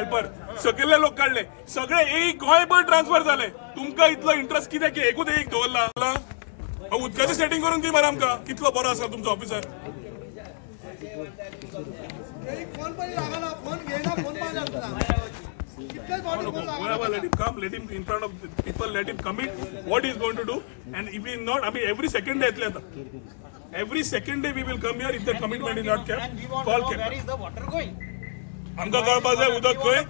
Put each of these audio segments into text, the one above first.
Helper सगळे लोक काढले सगळे एक गोंयभर ट्रान्सफर झाले तुमका इतलो इंटरेस्ट कित्याक की एकूच एक दवरला उदकाची सेटिंग करून दी मरे आमकां कितलो बरो आसा तुमचो officer let him come, let him in front of the people, let him commit what he is going to do, and if he is not, I mean, every second day we will come here if the commitment is not kept. And we want to know where is the water going. आमकां कळपाक जाय उदक खंय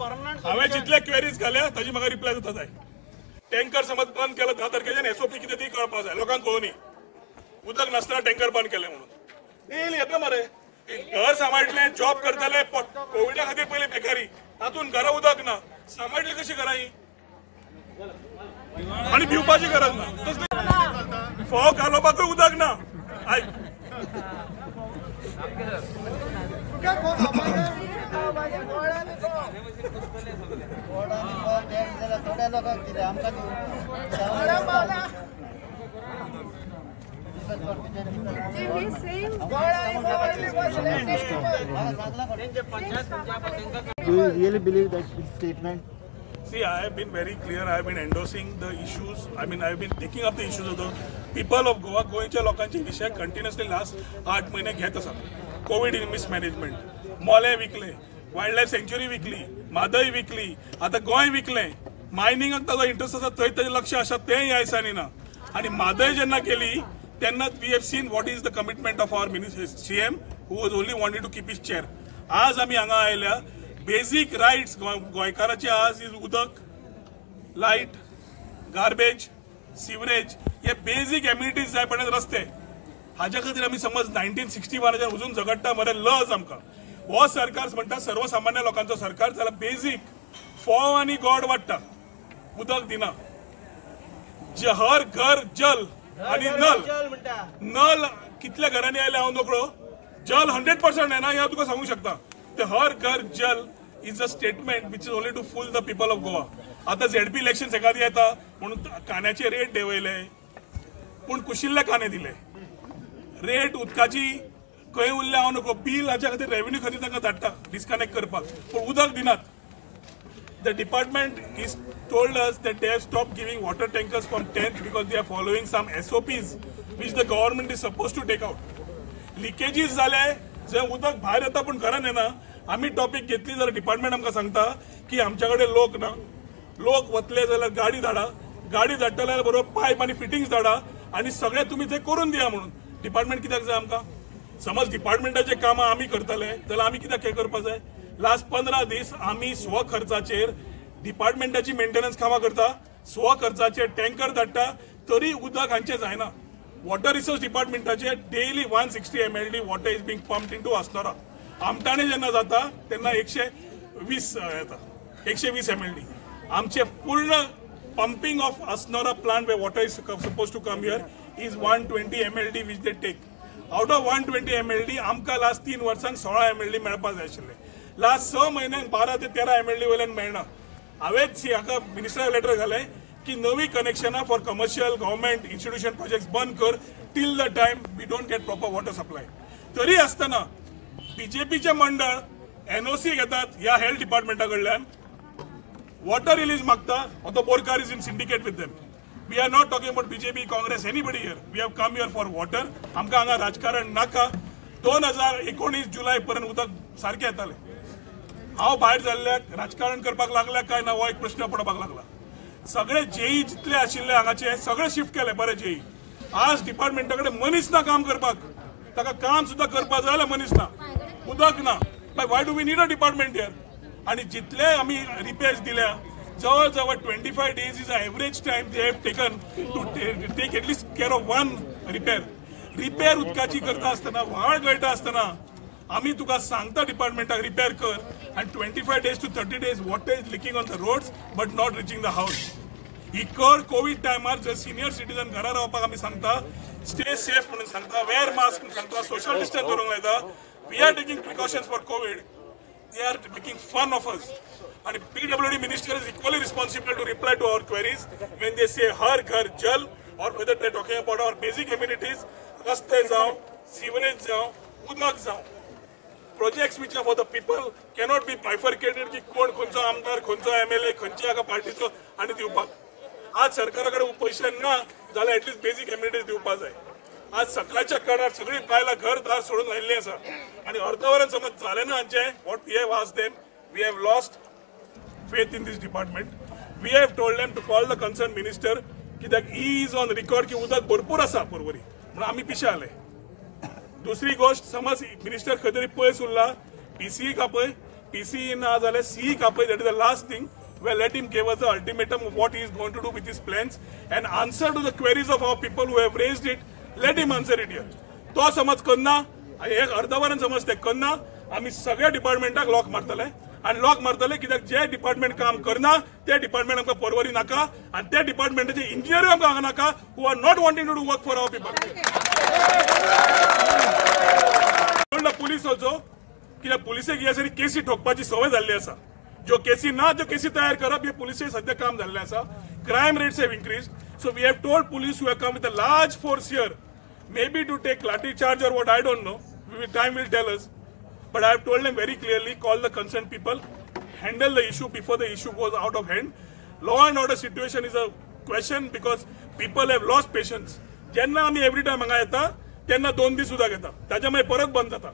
हांवें जितले queries घाल्या ताजी म्हाका रिप्लाय जाता जाय टँकर समज बंद केलो 10 तारखेच्यान एसओपी कितें ती कळपाक जाय लोकांक कळुनी उदक नासतना टँकर बंद केले म्हणून डेली येता मरे घर सांबाळटले जॉब करतले कोविडा खातीर पयलीं बेकारी तातूंत घरा उदक ना सांबाळटली कशी घरां ही आनी पिवपाची गरज ना तसले फोव घालोवपाकूय उदक ना आयक Do you really believe that statement? See, I have been very clear. I have been endorsing the issues. I mean, I have been taking up the issues of the people of Goa. गोयच्या लोकांचे विषय continuously last 8 महिने घेत आसा. Covid mismanagement, मोले विकले, wild life सँच्युरी विकली, मादय विकली, आता गोंय विकले. मायनिंगाक ताजो इंटरेस्ट आसा थंय ताजें लक्ष आसा तें ह्या दिसांनी ना. आनी मादय जेन्ना केली तेन्ना we have seen what is the commitment of our CM who was only wanted to keep his chair. आज आमी हांगा आयल्या बेसिक राइट्स गोंयकाराचे आज इज उदक लायट गार्बेज सिवरेज हे बेसिक एम्युनिटीज जाय पडले रस्ते हाज्या खातीर आमी समज 1961 अजून झगडटा मरे लज आमकां हो सरकार म्हणटा सर्वसामान्य लोकांचो सरकार जाल्यार बेसिक फोव आनी गोड वाडटा उदक दिना हर घर जल आनी नल कितल्या घरांनी आयले हांव नोकळो जल 100% येना हे हांव तुका सांगूंक शकता ते हर घर जल is a statement which is only to fool the people of Goa. आता ZP इलेक्शन एखादी येता म्हणून कान्याचे रेट देवयले पूण कुशिल्ले काने दिले रेट उदकाची खंय उरले हांव नको बिल हाच्या खातीर रेव्हेन्यू खातीर तांकां धाडटा डिस्कनेक्ट करपाक पूण उदक दिनात. The department is told us that they have stopped giving water tankers from 10th because they are following some SOPs which the government is supposed to take out. Leakages जाले जे उदक भायर येता पूण घरान येना. आम्ही टॉपिक घेतली जाल्यार डिपार्टमेंट आमकां सांगता की आमच्या कडेन लोक ना लोक वतले जाल्यार गाडी धाडा गाडी धाडटा जाल्यार बरोबर पायप आनी फिटिंग्स धाडा आनी सगळे तुमी ते करून दिया म्हणून डिपार्टमेंट कित्याक जाय आमकां समज डिपार्टमेंटाचे कामां आमी करतले जाल्यार आमी कित्याक हें करपाक जाय. लास्ट 15 दीस आमी स्वखर्चाचेर डिपार्टमेंटाची मेंटेनन्स कामां करता स्वखर्चाचेर टँकर धाडटा तरी उदक हांचे जायना. वॉटर रिसोर्स डिपार्टमेंटाचे daily 160 MLD water is being pumped into Assonora. आमटाणे जेन्ना जाता तेन्ना 120 येता 120 MLD. आमचे पूर्ण pumping of Assonora plant where water is suppose to come here is 120 MLD which they take. Out of 120 MLD आमकां लास्ट 3 वर्सांक 16 MLD मेळपाक जाय आशिल्ले. लास्ट 6 म्हयन्यांक 12 ते 13 MLD वयल्यान मेळना. हांवेंच हाका मिनिस्टराक लेटर घालें की नवी कनेक्शनां for commercial government institution projects बंद कर till the time we don't get proper water supply. तरी आसतना बीजेपीचे मंडळ NOC घेतात ह्या हेल्थ डिपार्टमेंटा कडल्यान वॉटर रिलीज मागता तो Borkar is in syndicate with them. We are not talking about BJP Congress anybody here we have come here for water. आमकां हांगा राजकारण नाका. 2019 जुलय पर्यंत उदक सारकें येतालें. हांव भायर जाल्ल्याक राजकारण करपाक लागल्या काय ना हो एक प्रश्न पडपाक लागला. सगळे जेई जितले आशिल्ले हांगाचे सगळे शिफ्ट केले बरे जेई. आज डिपार्टमेंटा कडेन मनीस ना काम करपाक ताका काम सुद्दां करपाक जाय जाल्यार मनीस ना उदक ना. Why do we need a department here. आनी जितले आमी रिपेर्स दिल्या जवळ जवळ 25 days is average time they have taken to take at least care of one repair उदकाची करता आसतना व्हाळ गळटा आसतना आमी तुका सांगता डिपार्टमेंटाक रिपेर कर आनी 25 days to 30 days water is leaking on the roads but not reaching the house. ही कर कोविड टायमार जे सिनियर सिटीजन घरा रावपाक आमी सांगता स्टे सेफ म्हणून सांगता वेअर मास्क म्हणून सांगता सोशल डिस्टन्स करूंक लायता. We are taking precautions for covid. They are making fun of us. And PWD minister is equally responsible to reply to our queries when they say Har Ghar Jal or whether they're talking about our basic amenities, raste jao, sewerage jao, udak jao. projects which are for the people cannot be bifurcated की कोण खंयचो आमदार खंयचो MLA खंयची हाका पार्टीचो आनी दिवपाक आज सरकाराकडे पैसे ना जाल्यार एटलीस्ट बेसिक एम्युनिटीज दिवपाक जाय आज सकाळच्या काळार सगळी बायलां घर दार सोडून आयिल्ली आसा आनी अर्द वरान समज जालें ना हांचें what we have asked them we have lost faith in this department. We have told them to call the concerned minister कित्याक he is on record की उदक भरपूर आसा परवरी म्हणून आमी पिशे आले. दुसरी गोष्ट समज मिनिस्टर खंय तरी पयस उरला PCE कापय PCE ना जाल्यार CE कापय that is the last thing. Well, let him give us the ultimatum of what he is going to do with his plans and answer to the queries of our people who have raised it. Let him answer it here. तो समज करना एक अर्द वरान समज ते करना आमी सगळ्या डिपार्टमेंटाक लॉक मारतले आणि लॉक मारतले कित्याक जे डिपार्टमेंट काम करना ते डिपार्टमेंट आमकां परवरी नाका आणि त्या डिपार्टमेंटाचे इंजिनियर आमकां हांगा नाका who are not wanting to do work for our people. Police also कित्याक पुलिसेक ह्या सरी केसी ठोकपाची संवय जाल्ली आसा ज्यो केसी ना त्यो केसी तयार करप हे पुलिसेक सध्या काम जाल्लें आसा. Crime rates have increased so we have told police who have come with a large force here maybe to take lathi charge or what I don't know. Time will tell us. But I have told them very clearly, call the concerned people, handle the issue before the issue goes out of hand. Law and order situation is a question because people have lost patience. Jenna आम्ही every time हांगा येता त्यांना 2 दीस सुद्धा घेता ताच्या मागीर परत बंद जाता.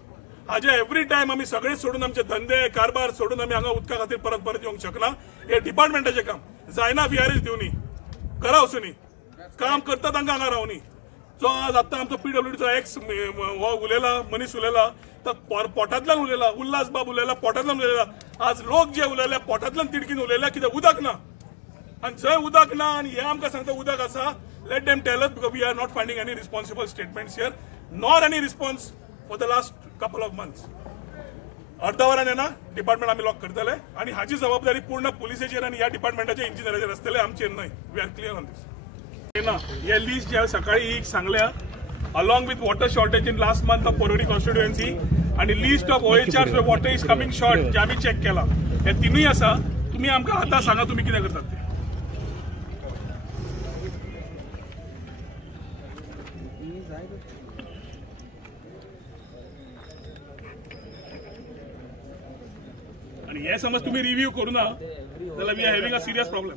हाजे every time आम्ही सगळे सोडून आमचे धंदे कारभार सोडून आम्ही हांगा उदका खातीर परत येवंक शकना. हे डिपार्टमेंटाचे काम जायना VRS दिवनी करा वचूनी काम करता तांकां हांगा रावनी. जो आज आता आमचो PWDचा एक्स उलयला मनीस उलयला तर पोटांतल्यान उलयला उल्हास बाब उलयला पोटांतल्यान उलयला आज लोक जे उलयले पोटांतल्यान तिडकीन उलयला कित्याक उदक ना आनी जंय उदक ना आनी हे आमकां सांगता उदक आसा let them tell us because we are not finding any responsible statements here nor any response for the last couple of months. अर्द वरान येना डिपार्टमेंट आमी लॉक करतले आनी हाची जबाबदारी पूर्ण पुलिसेचेर आनी ह्या डिपार्टमेंटाच्या इंजिनियराचेर आसतले आमचेर न्हय. We are clear on this. हे लिस्ट जे सकाळी सांगल्या along with water shortage in last month of Porvorim constituency आणि list of OHR water is coming short जे आम्ही चेक केला हे तिनूय आसा. तुम्ही आमकां आतां सांगा तुम्ही कितें करतात ते. आणि हे समज तुम्ही रिव्ह्यू करू ना जाल्यार we are having a serious problem.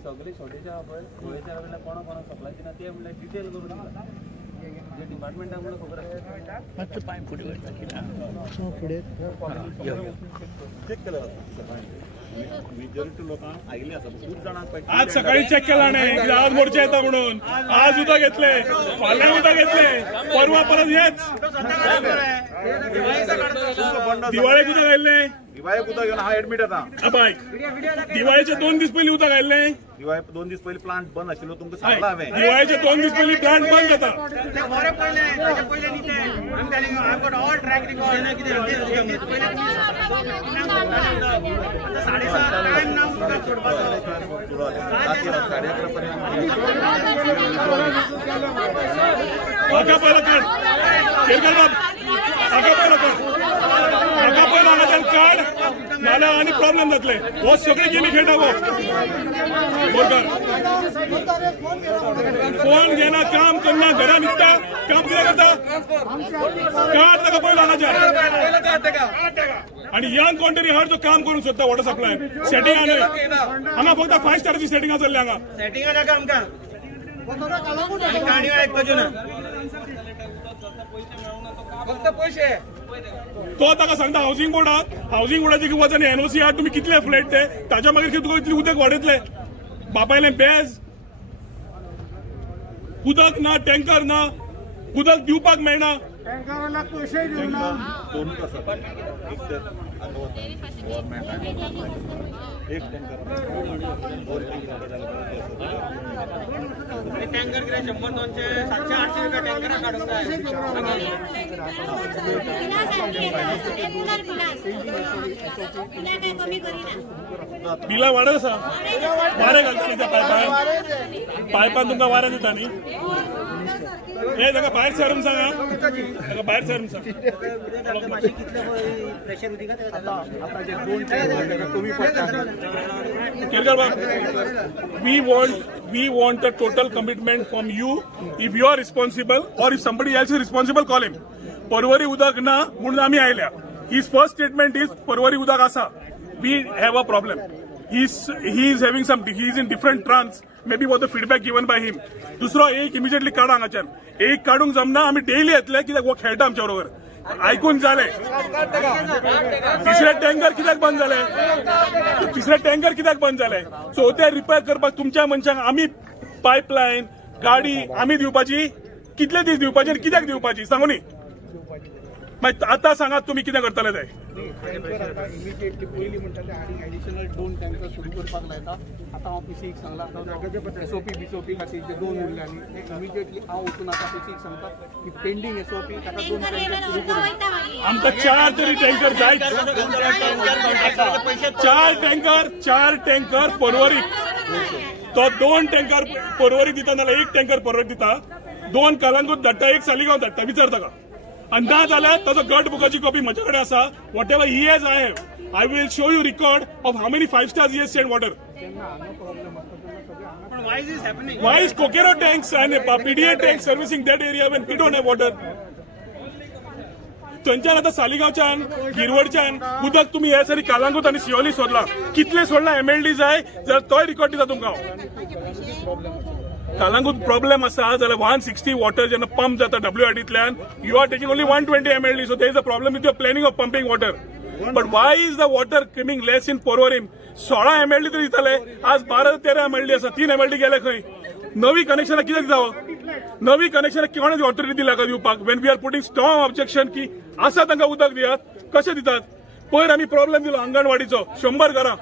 आज सकाळी चेक केला नाही आज मोर्चा येता म्हणून आज उदक घेतले फाल्यां उदक घेतले परवा परत हेच दिवाळेक उदक आयिल्लें दिवाळेक उदक घेवन हांव एडमीट येता. दिवाळीचे 2 दीस पयलीं उदक आयिल्लें दिवाळे 2 दीस पयलीं प्लांट बंद आशिल्लो तुमकां सांगला हांवें. दिवाळीचे 2 दीस पयलीं प्लांट बंद जाता. मला आणि प्रॉब्लेम जातले हो सगळे गेमी खेळटा गो फोन घेना काम करना घरा निघता काम कितें करता काढ ताका पयलो हांगाच्यान आणि यंग कोण तरी हर जो काम करून सोदता वॉटर सप्लाय सेटिंग न्हय हांगा फक्त 5 स्टारची सेटिंगां चल्ल्या हांगा सेटिंगा नाका आमकां काणयो आयकपाच्यो ना फक्त पयशे. तो ताका सांगता हाऊसिंग बोर्डाची वचन NOC आहात तुम्ही कितले फ्लॅट ते ताच्या मागीर तुका इतले उदक वाडयतले बापायले बेज उदक ना टँकर ना उदक दिवपाक मेळना. टँकरांक पयशे दिवना दोनूच आसा एक टँकर टँकर कितें 100-200 700-800 रुपया टँकराक काडूंक जाय. बिला वाडत आसा वारे घालता न्ही त्या पायपान तुमकां वारें दिता न्ही हे ताका भायर सरून सांगा ताका भायर सरून सांग. केरकर बाब we want the total commitment from you. If you are responsible or if somebody else is responsible, call him. Porvorim उदक ना म्हणून आम्ही आयल्या His first statement is Parwari udak asa. We have a problem. He is having some. He is in different trance. Maybe what the feedback given by him. दुसरो एक immediately काढा हांगाच्यान. एक काढूंक जमना आमी डेली येतले कित्याक वो खेळटा आमच्या बरोबर. ऐकून जाले. तिसरे टँकर कित्याक बंद जाले? तिसरे टँकर कित्याक बंद जाले? सो ते रिपेअर करपाक तुमच्या मनशांक आमी पायपलायन गाडी आमी दिवपाची कितले दीस दिवपाची आनी कित्याक दिवपाची सांगू न्ही. मागीर आतां सांगात तुमी कितें करतले ते. इमिजिएटली पयलीं म्हणटाले आनी एडिशनल 2 टँकर सुरू करपाक लायता. आतां हांव पीसीक सांगला एसओपी बिसओपी खातीर जे 2 उरल्यांनी इमिजिएटली हांव वचून आतां पीसीक सांगता की पेंडींग एसओपी ताका 2 टँकर सुरू करूं. आमकां 4 तरी टँकर जाय. 4 टँकर परवरी. तो 2 टँकर परवरी दिता नाल्यार 1 टँकर परवरी दिता. 2 कलंगूट धाडटा 1 सालिगांव धाडटा. विचार ताका. आणि ना जाल्यार ताजो गट बुकाची कॉपी म्हजे कडेन आसा. What ever he has I have I will show you record of how many 5 stars he has send water. Why is Kokero tanks and PDA tanks servicing that area when we don't have water? थंयच्यान आतां सालिगांवच्यान गिरवडच्यान उदक तुम्ही हे सारी कालांगूट आनी सियोली सोदला. कितले सोडला MLD जाय जाल्यार तोय रिकॉर्ड दिता तुमकां. कालांगूट प्रॉब्लेम आसा जाल्यार 160 वॉटर जेन्ना पंप जाता WRDंतल्यान you are taking only 120 MLD. So there is a problem with your planning of pumping water. But why is the water coming less in पोरवरीन? 16 MLD तरी दिताले. आज 12-13 MLD आसा. 3 MLD गेले खंय? नवी कनेक्शनां कित्याक जावं? नवी कनेक्शनां कोणें ऑथॉरिटी दिला का दिवपाक? When we are putting strong objection की आसा तांकां उदक दियात. कशें दितात? पयर आमी प्रॉब्लेम दिलो अंगणवाडीचो 100 घरां.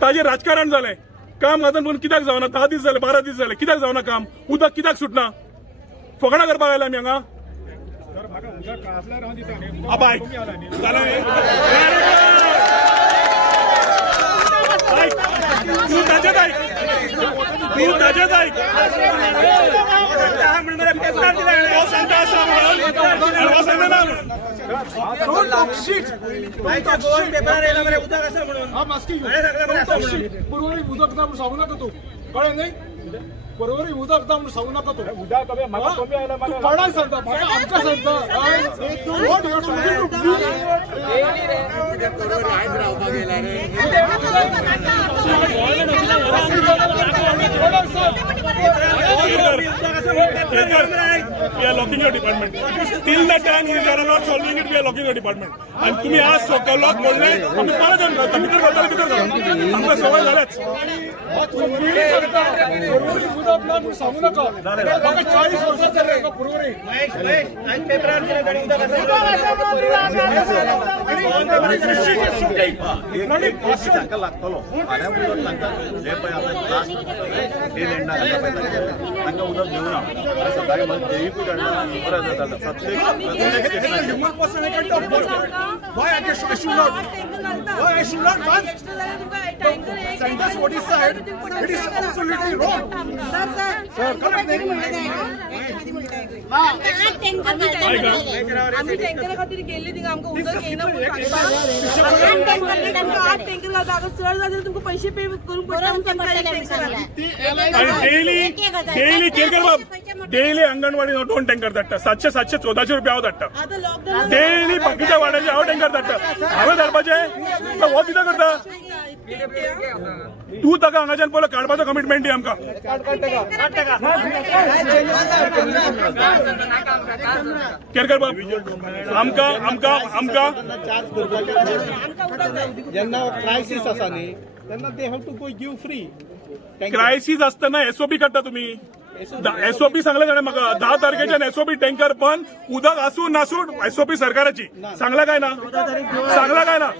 ताजेर राजकारण जालें. काम आतां पूण कित्याक जावना? 10 दीस जाले 12 दीस जाले कित्याक जावना काम? उदक कित्याक सुटना? फकाणां करपाक आयला आमी हांगा. आबाय तू ताजेच आयक. परवरी उदक ना सांगू नका तू. कळ्ळें न्ही? परवरी उदक ना सांगू नका तू. कोणाक सांगता? आमकां सांगता. We are locking your department. Till the time we are not solving it, we are locking your department. And तुम्ही आज लोक बोलले आम्ही परत जाऊन करता. भितर आमकां सवय झाल्याच. उदक ना सांगू नका. म्हाका 40 वर्सां जाले परवरी. तांकां लागतलो. जे पळय आतां लास्ट डे लँडा तांकां उदक मेळना. सकाळी देवीकूय धाडना. बरें जाता Why I should not? Why I should not ban? Sentence what is said, it is absolutely wrong. Sir, correct. आम्ही टँकर खातीर गेल्ली थिंगा आमकां उदक येना म्हणून सांगता. 8 टँकर घालता. आतां चड जाल्यार तुमकां पयशे पे करूंक पडटा म्हणून सांगता. डेली केरकर बाब डेली अंगणवाडी 2 टँकर धाडटा. 700-714 रुपया हांव धाडटा. डेली बाकीच्या वाड्याचे हांव टँकर धाडटा. हांवें धाडपाचें हो कितें करता? तू ताका हांगाच्यान पयलो काडपाचो कमिटमेंट दी आमकां. केरकर बाब आमकां जेन्ना क्रायसीस आसा न्ही तेन्ना they have to go give free. Crisis आसतना एसओपी काडटा तुम्ही. एसओपी सांगले जाणा म्हाका 10 तारखेच्यान एसओपी टँकर बंद. उदक आसूं नासूं एसओपी सरकाराची सांगला काय ना? सांगला काय ना?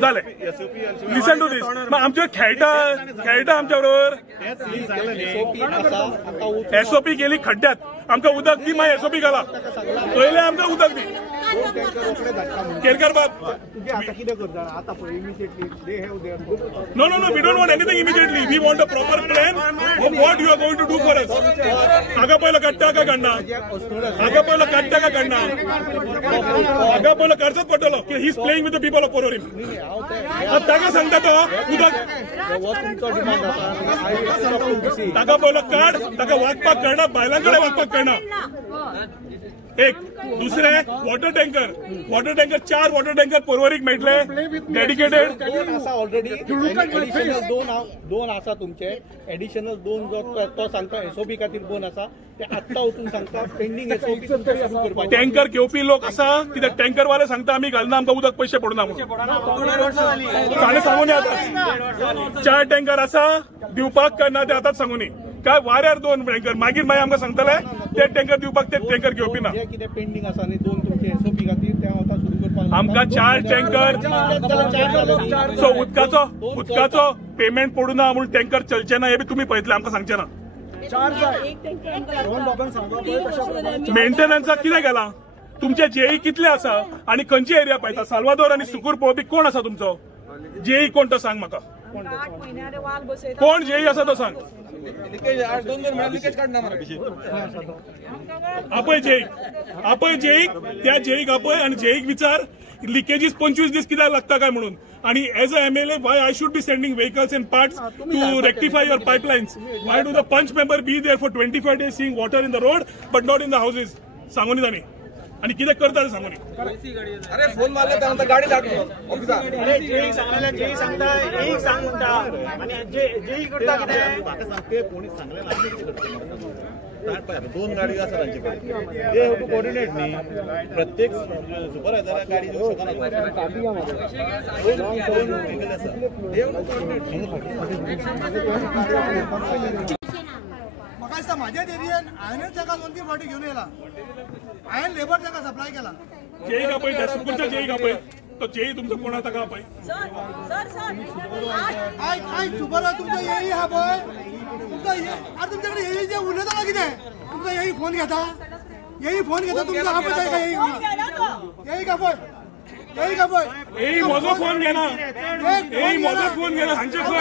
जालें. लिसन टू दीस. आमचे खेळटा आमच्या बरोबर. एसओपी गेली खड्ड्यात. आमकां उदक दी मागीर एसओपी घाला. पयले आमकां उदक दी. केरकर बाब No, we don't want anything immediately. We want a proper plan of what you are going to do for us. आगा पहिलं काढता का काढणार? आगा पहिलं काढता का काढणार? आगा पहिलं कर्जत पडलो की he is playing with the people of Porvorim. ताका सांगता तो उदक ताका पहिलं काढ. ताका वागपाक कळना. बायलांकडे वागपाक कळना. एक दुसरे वॉटर टँकर 4 वॉटर टँकर परवरीक मेळटले डेडिकेटेड. दोन आसा ऑलरेडी, एडिशनल दोन आसा तुमचे. एडिशनल 2 जो तो सांगता एसओपी खातीर 2 आसा ते आत्ता वचून सांगता पेंडिंग एसओपी करपाचे. टँकर घेवपी लोक आसा कित्याक टँकर वाले सांगता आमी घालना आमकां उदक पयशे पडना म्हणून सांगून आतां 4 टँकर आसा दिवपाक काय ना ते आतांच सांगून काय वाऱ्यार 2 टँकर मागीर आमकां सांगतले ते टँकर दिवपाक ते टँकर घेवपी ना. जे कितें पेंडिंग आसा न्ही 2 तुमचे एसओपी खातीर ते आतां सुरू करपाक आमकां 4 टँकर सो उदकाचो पेमेंट पडूं ना म्हणून टँकर चलचे ना हे बी तुमी पळयतले आमकां सांगचे ना. मेंटेनन्साक कितें गेला तुमचे जेई कितले आसा आनी खंयची एरिया पळयता साल्वादोर आनी सुकूर पळोवपी कोण आसा तुमचो जेई कोण तो सांग म्हाका. 8 महिन्याने वाल बसयता कोण जेई आसा तो सांग. आपय जेईक त्या जेईक आपय आनी जेईक विचार लिकेजीस 25 दीस कित्याक लागता काय म्हणून. आणि as a MLA why I should be sending vehicles and parts to rectify your pipelines. Why do the panch member be there for 25 days seeing water in the road but not in the houses. सांगून तांणी आणि कितें करता ते सांगून. अरे phone मारला त्यानंतर गाडी दाखवतो जेई सांगलेला जेई सांगता एक सांग म्हणता आणि जेई करता कितें म्हाका सांगते कोणी सांगलें ना आमी कितें करतले. 2 गाडयो आसा तांचे कडेन ते टू कोऑर्डिनेट न्ही प्रत्येक सुपरवायझराक गाडी दिवंक शकना. म्हाका दिसता म्हाज्या एरियेन हांवेंच ताका 2-3 फावटी घेवन येयला. हांवें लेबर ताका सप्लाय केला. जेईक आपय त्या सुकूरच्या जेईक आपय तो जेई तुमचो कोण आसा ताका आपय. आयज सुपरवायझर तुमचो येई आहा पळय तुमकां आतां तुमचे कडेन येई जे उलयता कितें तुमकां येई फोन घेता तुमकां आपय ताका येई का पळय येई म्हजो फोन घेना हांचे फोन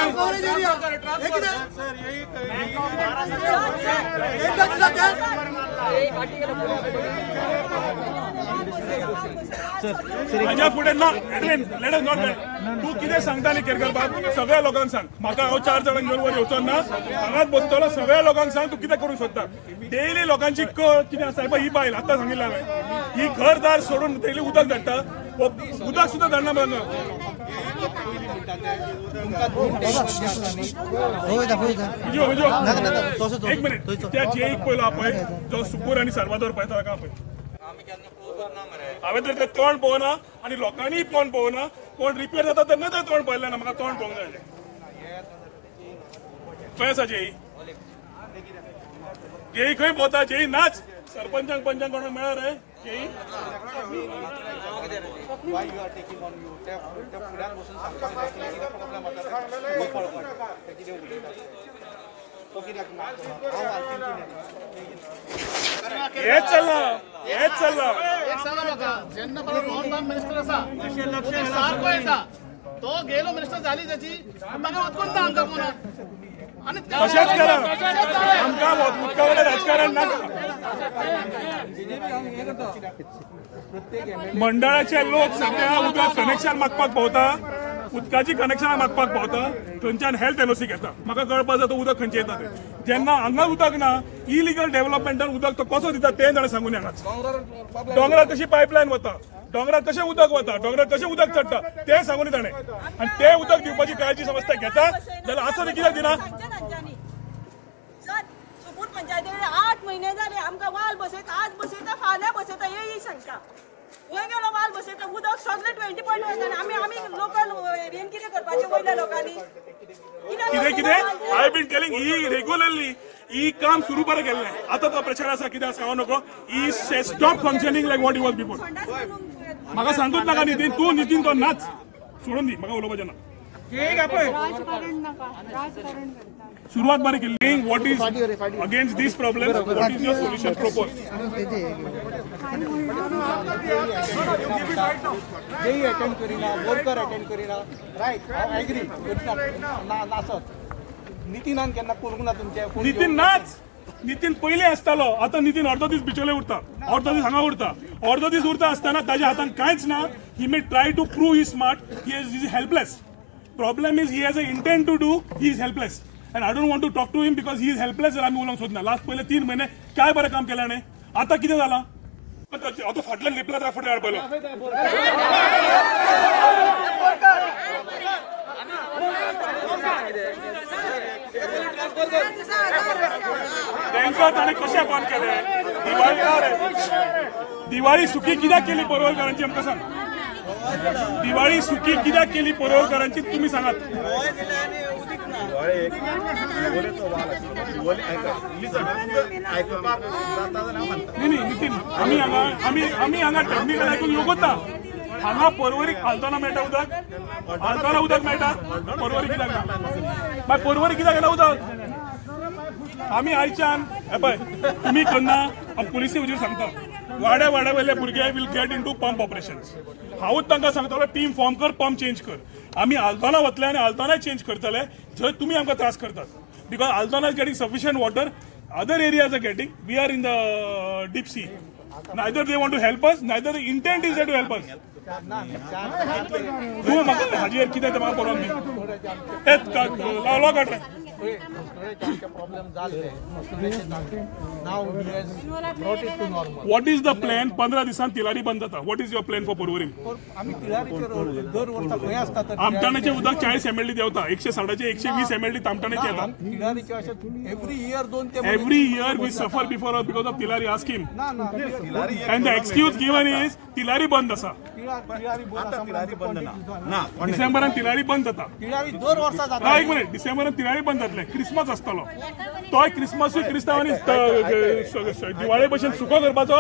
माझ्या फुडें ना लेट अस नॉट तू कितें सांगता न्ही केरकर बाब सगळ्या लोकांक सांग. म्हाका हांव 4 जाणांक घेवन वर येवचो ना हांगाच बसतलो. सगळ्या लोकांक सांग तू कितें करूंक सोदता. डेली लोकांची कळ कितें आसा ही बायल आतां सांगिल्लें हांवें ही घरदार सोडून डेली उदक धाडटा उदक सुद्दां धाडना बंद. एक मिनिट त्या जेईक पयलो आपय जो सुकूर आनी साल्वादोर पळयता ताका आपय. हांवें तर ते तोंड पळोवना आनी लोकांनी तोंड पळोवना. कोण रिपेर जाता तेन्ना ते तोंड पळयलें ना. म्हाका तोंड पळोवंक जाय. खंय आसा जेई खंय भोंवता जेई नाच सरपंचांक पंचांक कोणाक मेळ्ळा रे जेई. हेच चल्ला जेन्ना नॉन मिनिस्टर आसा सारको येता तो गेलो मिनिस्टर जाली त्याची म्हाका वचून ना आमकां म्हणून तशेंच करा आमकां उदका वयलें राजकारण नाका. मंडळाचे लोक सगळ्या उदक कनेक्शन मागपाक पावता उदकाची कनेक्शनां मागपाक पावता थंयच्यान हेल्थ एनओसी घेता. म्हाका कळपाक जाय तो उदक खंयचे येता ते. जेन्ना हांगा उदक ना इलिगल डेव्हलपमेंटान उदक तो कसो दिता ते जाणां सांगून हांगाच. दोंगरार कशी पायपलायन वता दोंगरार कशें उदक वता डोंगरार कशें उदक चडटा ते सांगून ताणें. आनी ते उदक दिवपाची काळजी समज ते घेता जाल्यार आसत कित्याक दिना. सुकूर पंचायती 8 महिने जाले आमकां वाल बसयता आज बसयता फाल्यां बसयता येई सांगता. वय गेलो वाल बसयता उदक सगळे 20 पॉयंट वयता आमी लोकल एरियेन कितें करपाचें वयल्या लोकांनी कितें I been telling he regularly ही काम सुरू बरें केल्लें. आतां तो प्रचार आसा कितें आसा हांव नको he stop functioning like what he was before. म्हाका सांगूच नाका नितीन तू नितीन तो नाच सोडून दी म्हाका उलोवपाचें ना. सुरुवात बरी केल्ली. What is against this problem what is your solution propose. JE attend करिना वर्कर अटेंड करिना रायट हांव एग्री नासत. नितीनान केन्ना करूंक ना तुमचे नितीन नाच नितीन पयलीं आसतालो आतां नितीन अर्दो दीस बिचोले उरता अर्दो दीस हांगा उरता अर्दो दीस उरता आसतना ताज्या हातान कांयच ना. He may try to prove he smart he is helpless. Problem is he has a intent to do he is helpless and I don't want to talk to him because he is helpless. आमी उलोवंक सोदना. Last पयले 3 महिने काय बरें काम केलें हाणें. आतां कितें जालां तो फाटल्यान लिपला तर फुडें हाडपलो तांकां ताणें कशें बंद केलें दिवाळी सुखी कित्याक केली परोळकरांची आमकां सांग दिवाळी सुखी कित्याक केली परोळकरांची तुमी सांगात न्ही नितीन आमी हांगा टेक्निकल आयकून येवंकूच ना हांगा परवरीक हालतना मेळटा उदक हालतना उदक मेळटा परवरी कित्याक ना मागीर परवरी कित्याक येना उदक आमी आयच्यान हे पळय तुमी करना पुलिसे वचून सांगता वाड्या वयले भुरगे will get in to pump operations हांवूच तांकां सांगतालो टीम फॉर्म कर पंप चेंज कर आमी आल्ताना वतले आनी आल्तानाय चेंज करतले जंय तुमी आमकां त्रास करतात बिकॉज आल्ताना is getting sufficient water other areas are getting we are in the deep sea neither they want to help us neither the intent is to help us तूं म्हाका हाजेर कितें तें म्हाका बरोवन दी लाव काड रे What is the plan? 15 दिसान तिलारी बंद जाता. What is your plan for Porvorim? आमटाण्याचे उदक 40 mld देवता 160चे 120 mld तामटाण्याचे येता. Every year we suffer because of Tilari. Ask him. And the excuse given is Tilari बंद असा. डिसेंबरान तिलारी बंद जाता. एक मिनिट डिसेंबरान तिलारी बंद जातले क्रिसमस आसतलो तोय क्रिसमसूय क्रिस्तांवांनी दिवाळे भशेन सुको करपाचो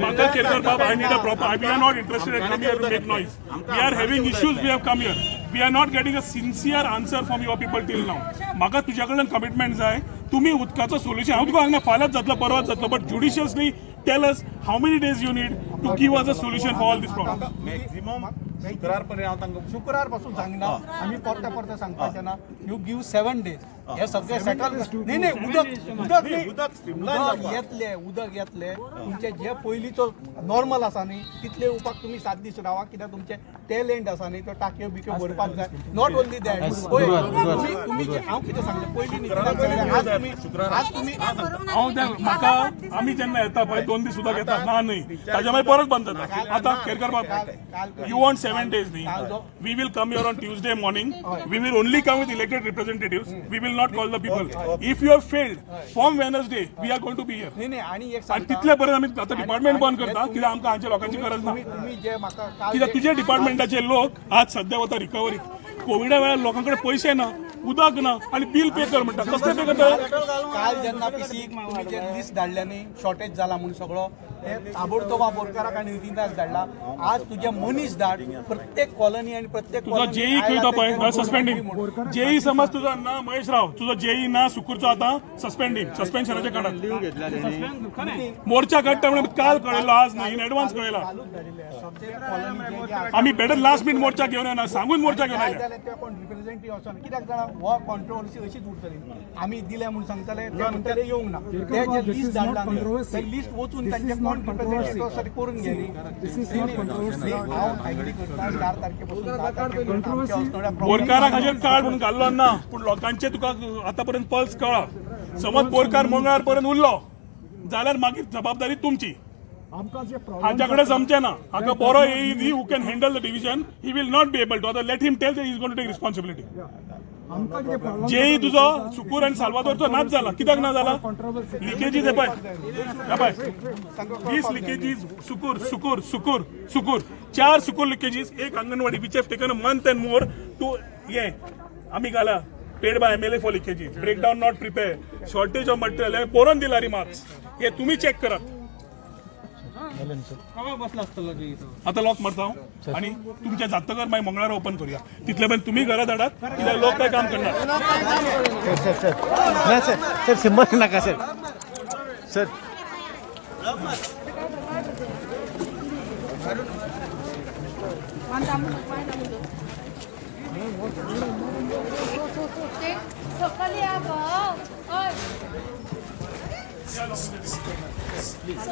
म्हाका केरकर बाब I need a proper we are not interested in come here to make noise we are having issues we have come here we are not getting a sincere answer from your people till now म्हाका तुझ्या कडल्यान commitment जाय तुम्ही उदकाचो solution हांव तुका हांगा फाल्यांच जातलो परवाच जातलो but judiciously tell us how many days you need to give us a solution for all this problem maximum शुक्रार पासून सांगना आम्ही परते सांगपाचें ना यू गिव 7 days हे सगळे सेटल नाही उदक येतले तुमचे जे पयलींचो नॉर्मल आसा न्ही तितले उपाक तुम्ही 7 दीस रावा कित्याक तुमचे टॅलेंट आसा न्ही तो टाकयो बिक्यो भरपाक जाय नॉट ओन्ली दॅट तुम्ही हांव कितें सांगलें पयलीं आज तुम्ही म्हाका आमी जेन्ना येता पळय 2 दीस उदक येता ना न्ही ताज्या मागीर परत बंद जाता आतां केरकर बाब यू वॉन्ट 7 days न्ही we will come here on Tuesday morning we will only come with elected representatives we will not call the people. If you have failed from Wednesday, we are going to be here. आणि तितले पर्यंत आम्ही आता department बंद करता कित्याक आमकां हांच्या लोकांची गरज ना कित्याक तुझे डिपार्टमेंटाचे लोक आज सध्या वता रिकवरी कोविडा वेळार लोकांकडे पैसे ना उदक ना आणि बिल पे कर म्हणटा कसले पे करता काल जेन्ना पिसीक तुम्ही जे लिस्ट धाडले न्ही शॉर्टेज जाला म्हणून सगळो हे ताबडतोब बोरकाराक आनी नितीनदास धाडला आज तुझे मनीस धाड प्रत्येक कॉलनी आणि प्रत्येक तुझा जेई खंय पळय सस्पेंडिंग जेई समज तुझा ना महेश राव तुझा जेई ना सुकूरचो आता सस्पेंडिंग सस्पेन्शनाच्या काळात मोर्चा काडटा म्हणून काल कळयलो आज नाही इन एडवान्स कळयला आम्ही बेटर लास्ट मिनिट मोर्चा घेऊन येना सांगून मोर्चा घेऊन आयले रिप्रेझेंटेटिव्ह असो कित्याक जाणा हो कॉन्ट्रोवर्सी अशीच उरतली आमी दिले म्हणून सांगताले ते म्हणटाले येवंक ना ते जे लिस्ट धाडला ते लिस्ट वचून तांचे कोण रिप्रेझेंटेटिव्ह आसा ते करून घेली हांव आयडी करता 4 तारखेपासून 10 तारखेपर्यंत बोरकाराक हाजेर कार्ड म्हणून घाल्लो ना पूण लोकांचे तुका आतापर्यंत पल्स कळा समज बोरकार मंगळार पर्यंत उरलो जाल्यार मागीर जबाबदारी तुमची हाच्याकडे जमचे ना हाका बरो येई who can handle the division he will not be able to आता let him tell that he is going to take responsibility JE तुझो सुकूर आणि साल्वादोरचो नाच जाला कित्याक ना जाला लिकेजीस हे पळय 20 लिकेजीस सुकूर सुकूर सुकूर सुकूर 4 सुकूर लिकेजीस एक anganwadi which have taken a month and more to ये आमी घाला paid by MLA for leakages breakdown not prepare shortage of material पोरोन दिला रिमार्क्स हे तुम्ही चेक करात आता लॉक मारता आणि तुमच्या जातकर मागीर मंगळार ओपन करूया तितले पण तुम्ही घरात धाडात कित्याक लोक काय काम करणार सर सिंबल नाका सर सर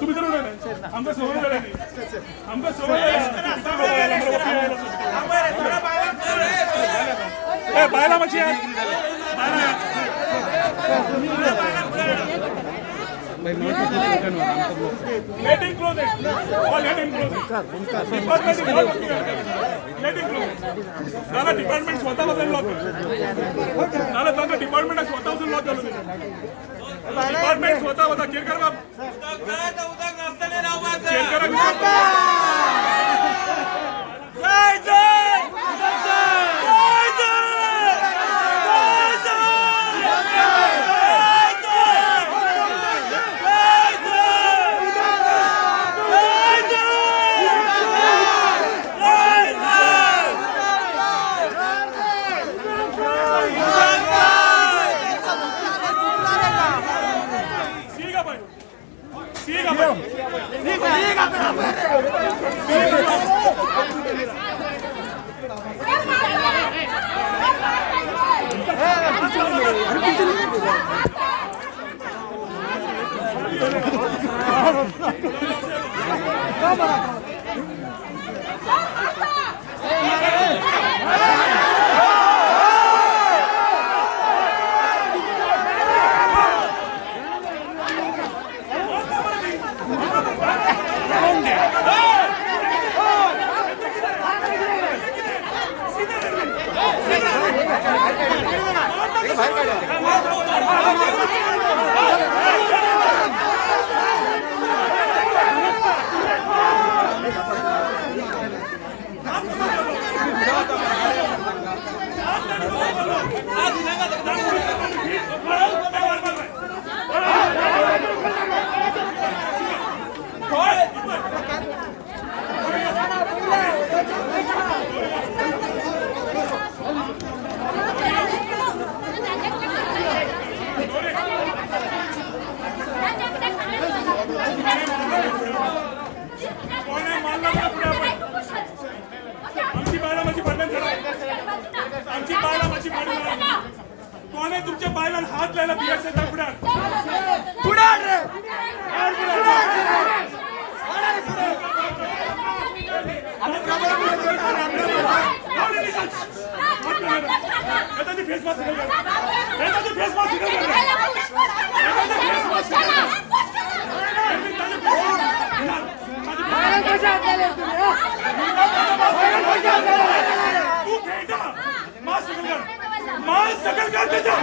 तुम्ही करू नये आमकां सवय जाल्या आमकां सवय बायला मातशी Let him close it. All let him close it. Department is not working. Let him close it. Nala department स्वतःपासून लॉक नाला त्यांचा डिपार्टमेंट स्वतःपासून लॉक झालं डिपार्टमेंट स्वतः होता केरकर बाब केरकर जय जय कोण आहे तुमच्या बायला हात लायला बीएसएफ पुढार पुढार रे फेस मास्क फेस मास्क मास सकल कर देता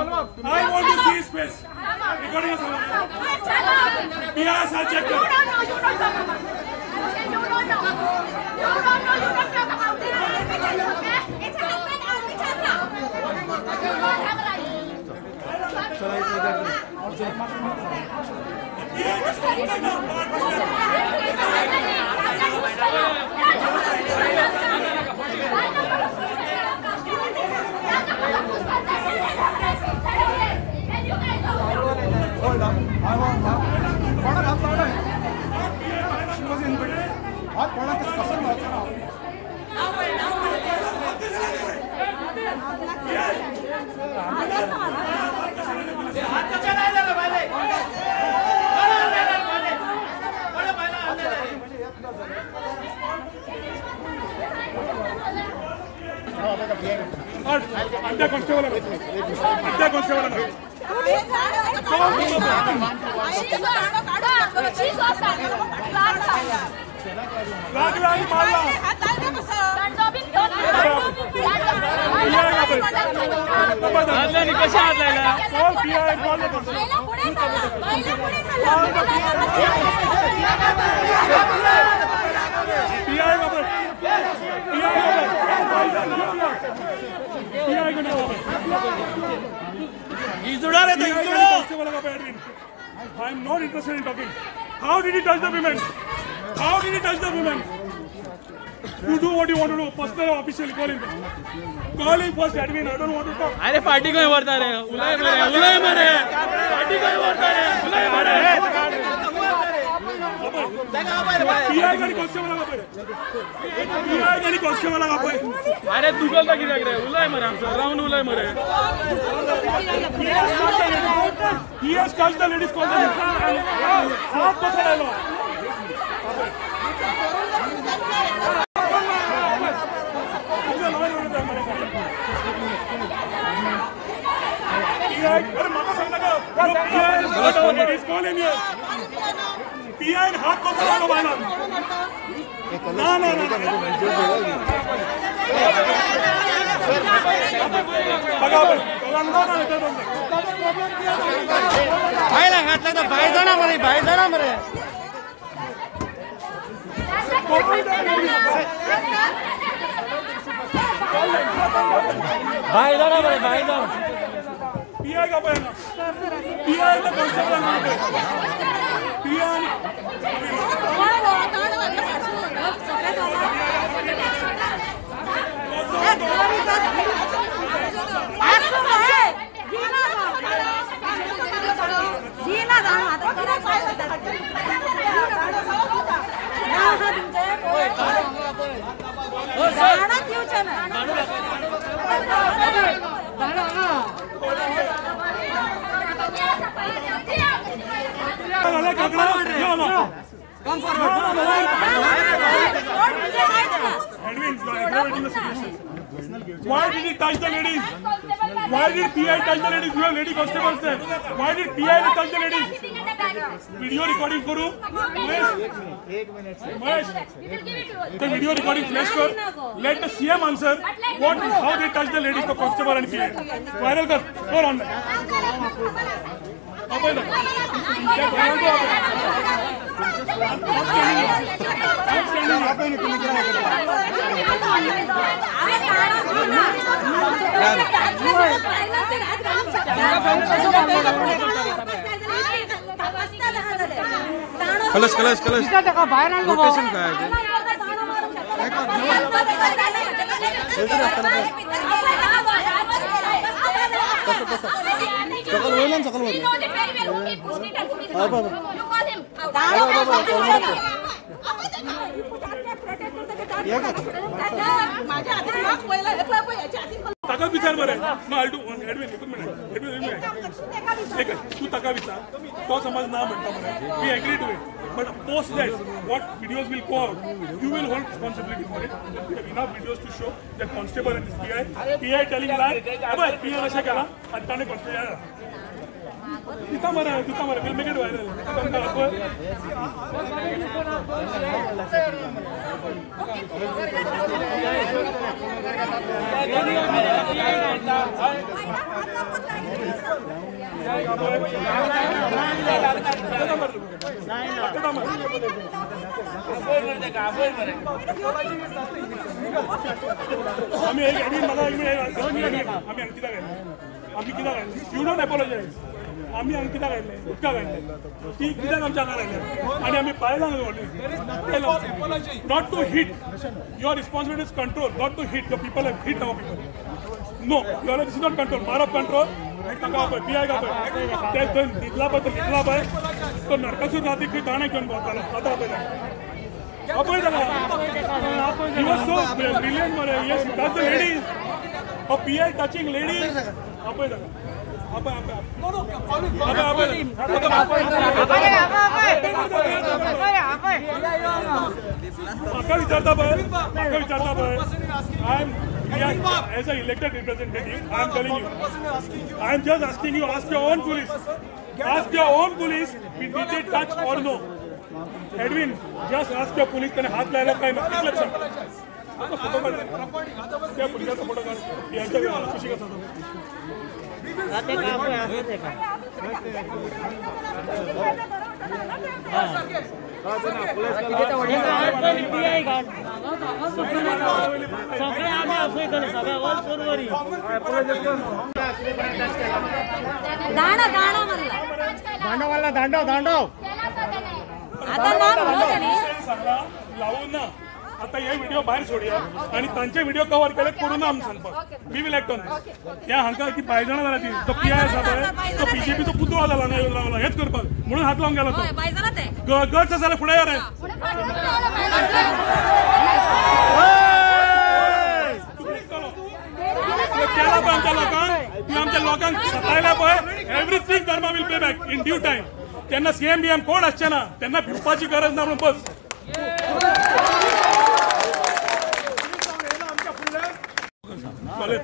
I want to see his face. Recording us. Yes, I'll check it. You don't know. You don't talk about it. You don't know. You don't know. You don't talk about it. It's a husband and it's a son. You don't have a right. I'm not interested in talking. How did he touch the women? How did he touch the women? You do what you want to do. Personal or officially call him. Call him first, Edwin. I don't want to talk. अरे party को ही वरता रहे उलाय मरे party को ही वरता रहे उलाय मरे PI गाड़ी constable लगा पे PI गाड़ी कांस्टेबल लगा पे अरे दुगल तक गिरा रे उलाय मरे आमचा राउंड उलाय मरे He has touched the ladies content. हाथ कसा लायलो अरे माता सांगता का PI हात कसा लावला बायला ना बघा भाईला घातला तर भाई जाणार मरे भाई जाणार मरे भाई जाणार मरे भाई जाणार PI का पाहिजे PI ला कॉन्स्टेबल ना PI Why did he touch the ladies? Why did PI touch the ladies? You have lady constables there. Why did PI touch the ladies? Video recording kuru. Mahesh. The video recording flash kar. Let the CM answer what how they touch the ladies, the constable and PI. Viral kar. Go on. कलश location काय आहे सकल होईल ना सकल होईल ताका विचार बरे एडविन तू ताका विचार तो समज ना म्हणता मरे we agree to it but post that what videos will go out you will hold responsibility for it we have enough videos to show that constable and this PI telling lie अबे PI अशा केला आणि त्याने constable तिथं मरे we'll make it viral आम्ही अंकिता गायले you don't apologise आम्ही अंकिता गायले उदका गायले ती कित्याक आमच्या हांगा रायले आनी आमी बायलांक not to hit your responsibility is control not to hit the people have hit our people no your this is not control मारप कंट्रोल ताका पळय PI का पळय ते दितला पळय तो नरकासूर राती खंय दाणे घेवन भोंवतालो आतां पळय ताका he was so brilliant mare yes touch the ladies a PI touching ladies apay daga विचारता पळय as an elected representative I am telling you I am just asking you ask your own police did they touch or no Edwin just ask your police त्याने हात लायला काय नक्कीच सांग आता photo काढ त्या पुलिसाचा फोटो काढ यांच्या खुशी कसा आते का आपण आते का सगळे आम्ही असं केलं सगळ्या ऑल फोरवरी दांडो म्हणला दांडो सांगला लावून ना आता हे व्हिडिओ बाहेर सोडया आणि तांचे व्हिडिओ कव्हर केले करून आम सांगपाक वी विल एक्ट ऑन दिस त्या हांका की 5 जाणां जाल्यार ती तो पीआय आसा तो बीजेपीचो पुतळो जाला ना हेच करपाक म्हणून हात लावून गेलो तो गट्स आसा जाल्यार फुडें या रे केला पण आमच्या लोकांक तुम्ही आमच्या लोकांक सतायला पळय everything Dharma will pay back in due time तेन्ना सीएम बीएम कोण आसचे ना तेन्ना भिवपाची गरज ना म्हणून बस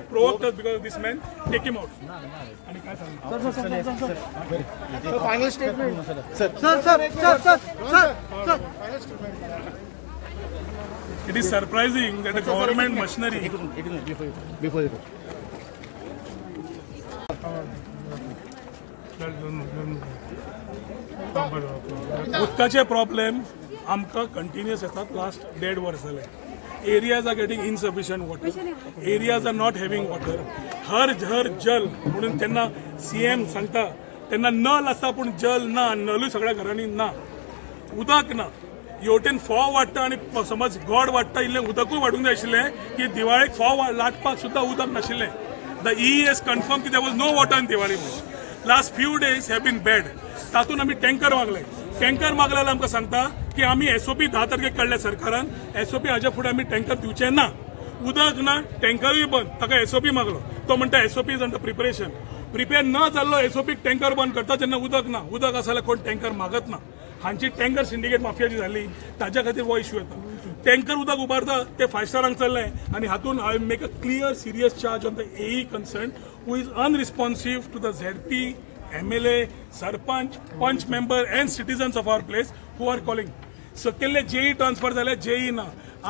provoked us because of this man. Take him out. Sir, final statement. Sir. It is surprising that the government machinery. Before you go. उदकाचे problem आमकां कंटिन्यूअस येतात लास्ट 1.5 वर्स जाले areas are getting insufficient water areas are not having water हर घर जल म्हणून त्यांना CM सांगता त्यांना नल आसा पण जल ना नलूय सगळ्या घरांनी ना उदक ना हेवटेन फोव वाडटा आणि समज गोड वाडटा इल्लें उदकूय वाडूंक जाय आशिल्लें की दिवाळेक फोव लाटपाक सुद्दां उदक नाशिल्लें द EES कन्फर्म की there was no water in Diwali last few days have been bad तातूंत आमी टँकर मागले आमकां सांगता की आमी SOP 10 तारखेक काडल्या सरकारान SOP हाज्या फुडें आमी टँकर दिवचे ना उदक ना टँकरूय बंद ताका SOP मागलो तो म्हणटा SOP इज अंडर प्रिपेर न जाल्लो SOP टँकर बंद करता तेन्ना उदक ना उदक आसा जाल्यार कोण टँकर मागत ना हांची टँकर सिंडिकेट माफिया जी जाली ताच्या खातीर हो इश्यू येता टँकर उदक उबारता ते 5 स्टारांक चल्लें आनी हातूंत I make a clear serious charge on the AE concern who is unresponsive to the ZP MLA sarpanch panch member and citizens of our place who are calling सकयल्ले JE ट्रान्सफर जाले JE ना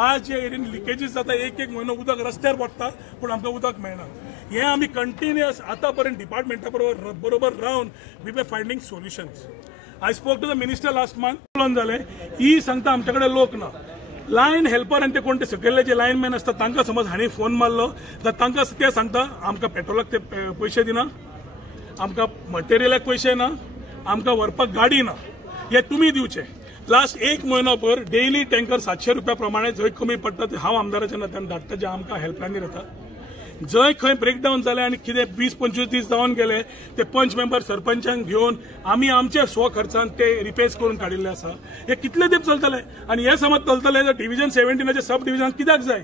आज जे एरियन लिकेजीस जाता एक म्हयनो उदक रस्त्यार पडटा पूण आमकां उदक मेळना हे आमी कंटिन्युअस आतां पर्यंत डिपार्टमेंटा बरोबर रावन we were finding solutions I spoke to the minister last month जाले ही सांगता आमचे कडेन लोक ना लायन हेल्पर आनी ते कोण ते सकयल्ले जे लायनमॅन आसता तांकां समज हांणी फोन मारलो जाल्यार तांकां ते सांगता आमकां पेट्रोलाक ते पयशे दिना आमकां मटेरियलाक पयशे ना आमकां व्हरपाक गाडी ना हे तुमी दिवचे लास्ट 1 म्हयनोभर डेली टँकर 700 रुपया प्रमाणे जंय कमी पडटा ते हांव आमदाराच्या नात्यान धाडटा जे आमकां हेल्पलायनीर येता जंय खंय ब्रेकडावन जालें आनी कितें 20-25 दीस जावन गेले ते पंच मेंबर सरपंचांक घेवन आमी आमचे स्व खर्चान ते रिपेर्स करून काडिल्ले आसा हे कितले तेंप चलतले आनी हे समज चलतले जाल्यार डिव्हिजन 17 सब डिव्हिजन कित्याक जाय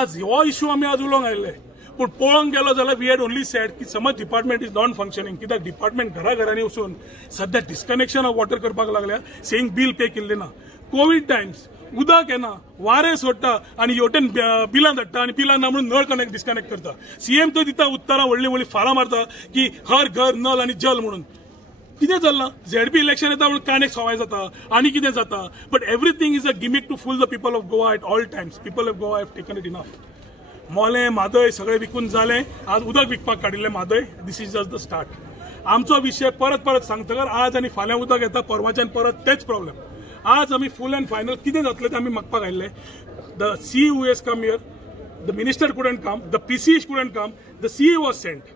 आज हो इश्यू आमी आज उलोवंक आयिल्ले पूण पळोवंक गेलो जाल्यार वी हॅड ओनली सेड की समज डिपार्टमेंट इज नॉन फंक्शनिंग कित्याक डिपार्टमेंट घराघरांनी वचून सध्या डिस्कनेक्शन ऑफ वॉटर करपाक लागल्या सेईंग बील पे केल्ले ना कोविड टायम्स उदक येना वारे सोडटा आनी हेवटेन बिलां धाडटा आनी बिलां ना म्हणून नळ डिस्कनेक्ट करता सीएम तो दिता उत्तरां व्हडली फारां मारता की हर घर नल आनी जल म्हणून कितें चल्लां ZP इलेक्शन येता म्हणून कांय सवाय जाता आनी कितें जाता but everything is a gimmick to fool the people of Goa at all times people of Goa have taken it enough Mollem Mhadei सगळे विकून जाले आज उदक विकपाक काडिल्ले Mhadei this is just the start आमचो विशय परत सांगतकर आज आनी फाल्यां उदक येता परवाच्यान परत तेच प्रॉब्लेम आज आमी फूल एंड फायनल कितें जातलें तें आमी मागपाक आयिल्ले the CE who has come here the minister couldn't come the PCs couldn't come the CE was sent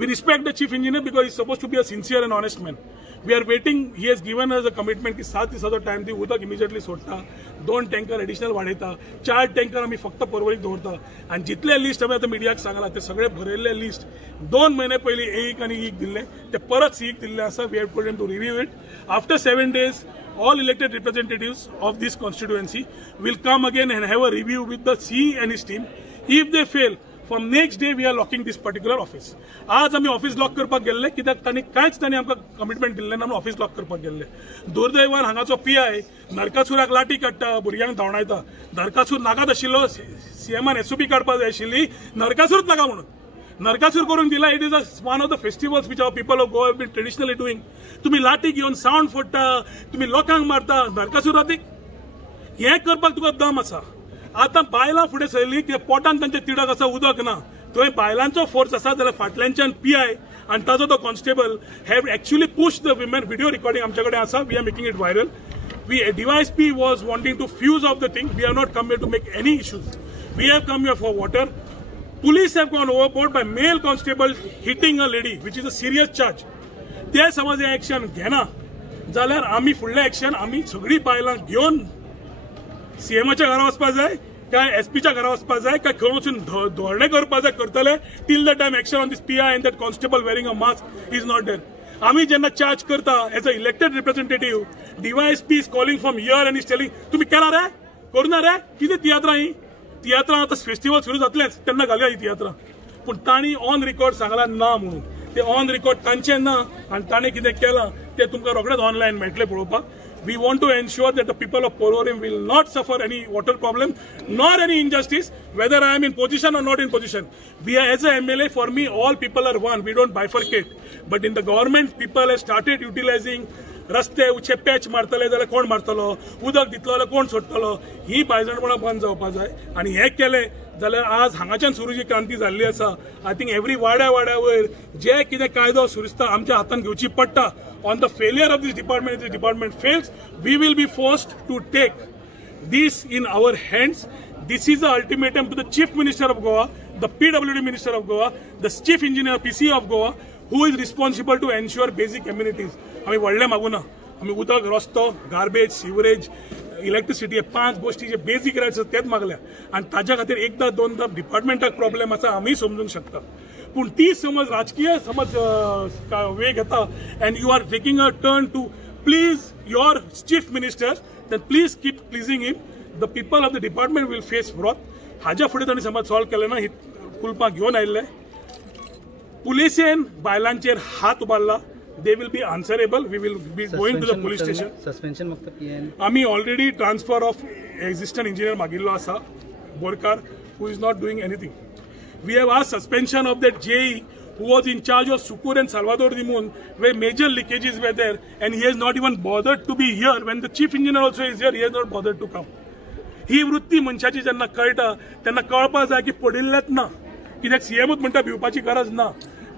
we respect the chief engineer because he's supposed to be a sincere and honest man we are waiting he has given us a commitment की 7 दिसाचो time दी उदक immediately सोडटा 2 tanker additional वाडयता 4 tanker आमी फक्त परवरीक दवरता आनी जितले लिस्ट आमी आतां मिडियाक सांगला ते सगळे भरयल्ले लिस्ट 2 म्हयने पयलीं EEक आनी EEक दिल्ले ते परत CEक दिल्ले आसा we have told them to review it after 7 days all elected representatives of this constituency will come again and have a review with the CE and his team if they fail from next day we are locking this particular office आज आमी office lock करपाक गेल्ले कित्याक तांणी आमकां commitment दिल्ले ना म्हणून ऑफिस लॉक करपाक गेल्ले दुर्दैवान हांगाचो PI नरकासुराक लाठी काडटा भुरग्यांक धांवडायता नरकासूर नाकात आशिल्लो सीएमान SOP काडपाक जाय आशिल्ली नरकासूरच नाका म्हणून नरकासूर करून दिला it is one of the festivals which our people of Goa have been traditionally doing तुम्ही लाठी घेवन सावंड फोडटा तुम्ही लोकांक मारता नरकासूरातीक हे करपाक तुका दम आसा आतां बायलां फुडें सरली की पोटान तांचे तिडक आसा उदक ना थंय बायलांचो फोर्स आसा जाल्यार फाटल्यानच्यान PI आनी ताजो तो constable have actually push the women video recording आमचे कडेन आसा we are making it viral DYSP was wanting to fuse off the thing we have not come here to make any issues we have come here for water police have gone overboard by male constable hitting a lady which is a serious charge ते समज हे action घेना जाल्यार आमी फुडलें action आमी सगळीं बायलां घेवन सीएमाच्या घरा वचपाक जाय काय एसपीच्या घरा वचपाक जाय काय खंय वचून धोरणे करपाक जाय करतले till the time action on this PI and that constable wearing a mask is not there. आमी जेन्ना चार्ज करता as a elected representative DYSP is calling from here and is telling तुम्ही केला रे करूना रे कितें तियात्रां ही तियात्रां आतां फेस्टिवल सुरू जातलेंच तेन्ना घालया ही तियात्रां. पूण तांणी ऑन रिकॉर्ड सांगला ना म्हणून ते ऑन रिकॉर्ड तांचें ना आनी ताणें कितें केलां तें तुमकां रोखडेंच ऑनलायन मेळटलें पळोवपाक. We want to ensure that the people of Porvorim will not suffer any water problem nor any injustice, whether I am in position or not in position. We are, as a MLA, for me, all people are one. We don't bifurcate. But in the government, people have started utilizing रस्ते उचे patch मारतले जाल्यार कोण मारतलो, उदक दितलो जाल्यार कोण सोडटलो, ही पायजणपणां बंद जावपाक जाय. आनी हें केलें जाल्यार आज हांगाच्यान सुरू जी क्रांती जाल्ली आसा आय थिंक एवरी वाड्या वयर जे कितें कायदो सुरिस्ता आमच्या हातान घेवची पडटा on the failure of this department fails we will be forced to take this in our hands. This is the ultimatum to the Chief Minister of Goa, the PWD Minister of Goa, the Chief Engineer PC of Goa, who is responsible to ensure basic amenities. आम्ही व्हडले मागुना, आम्ही उदक, रस्तो, garbage, sewerage, electricity हे 5 गोष्टी जे basic rights आसा तेच मागल्या आणि ताज्या खातीर एकदा दोनदा डिपार्टमेंटाक प्रॉब्लेम आसा आम्ही समजूंक शकता. पूण ती समज राजकीय समज वे घेता and you are taking a turn to please your chief minister, then please keep pleasing him. The people of the department will face wrath. हाज्या फुडें तांणी समज सॉल्व केलें ना, ही कुलपां घेवन आयिल्ले. पुलिसेन बायलांचेर हात उबारला. They will be answerable. We will be going to the police station. Suspension of the PN. आम्ही already transfer of existing engineer मागिल्लो आसा, Borkar, who is not doing anything. We have asked suspension of that JE who was in charge of Sukur and Salvador Dimun, where major leakages were there, and he has not even bothered to be here. When the chief engineer also is here, he has not bothered to come. ही वृत्ती मनशाची जेन्ना कळटा तेन्ना कळपाक जाय की पडिल्लेच ना, कित्याक सीएमूच म्हणटा भिवपाची गरज ना.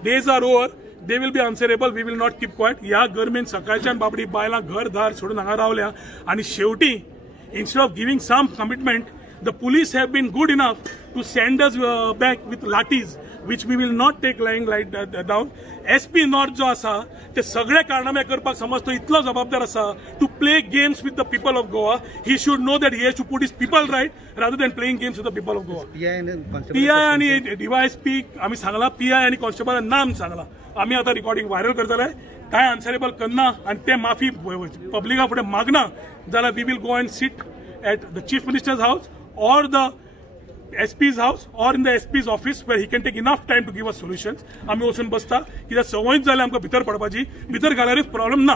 Days are over. They will be answerable. We will not keep quiet. या गरमेन सकाळच्यान बाबडी बायलां घर दार सोडून हांगा रावल्या आणि शेवटी instead of giving some commitment, the police have been good enough to send us back with lathis, which we will not take lying down. SP North जो आसा ते सगळे कारनामे करपाक समज तो इतलो जबाबदार आसा to play games with the people of Goa. He should know that he has to put his people right rather than playing games with the people of Goa. PI आणि DYSP आम्ही सांगला, PI आणि constable नाम सांगला. आम्ही आता recording viral करतले. काय आन्सरेबल करना आणि ते माफी पब्लिका फुडें मागना जाल्यार we will go and sit at the chief minister's house or the SP's house or in the SP's office where he can take enough time to give us solutions. आम्ही वचून बसता कित्याक संवयच जाल्यार आमकां भितर पडपाची, भितर घाल्यारूच प्रॉब्लेम ना.